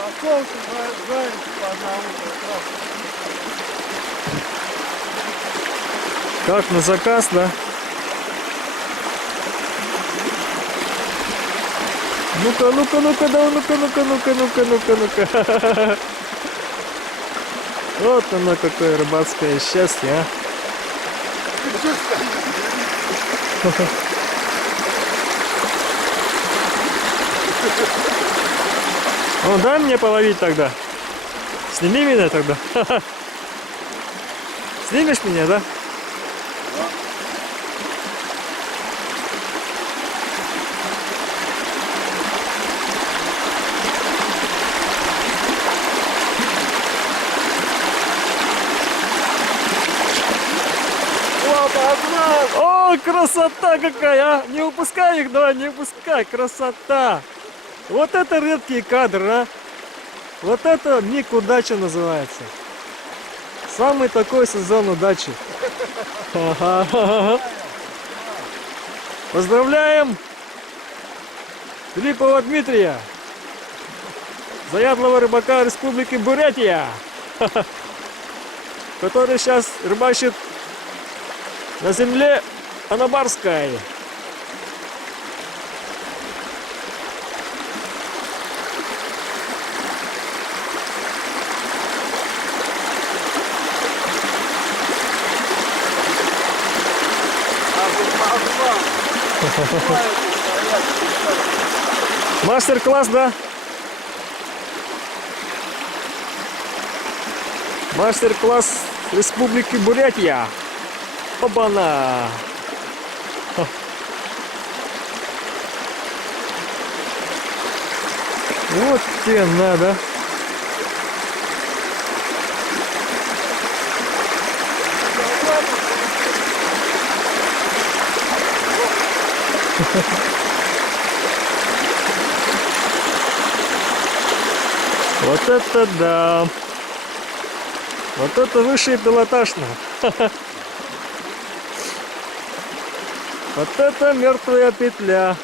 Автобусы заезжают по одному как раз. Как на заказ, да? Ну-ка, ну-ка, ну-ка, да, ну-ка, ну-ка, ну-ка, ну-ка, ну-ка, ну-ка. Вот оно какое рыбацкое счастье, а. Ты что стоишь? Ну дай мне половить тогда. Сними меня тогда. Снимешь меня, да? О, красота какая, а! Не упускай их, давай, не упускай, красота! Вот это редкий кадр, а! Вот это миг удачи называется. Самый такой сезон удачи. Поздравляем Филиппова Дмитрия, заядлого рыбака Республики Бурятия, который сейчас рыбачит на земле Анабарской. Мастер-класс, да? Мастер-класс Республики Бурятия. Оба-на! Вот тебе надо. Вот это да! Вот это высший пилотаж. Вот это мертвая петля.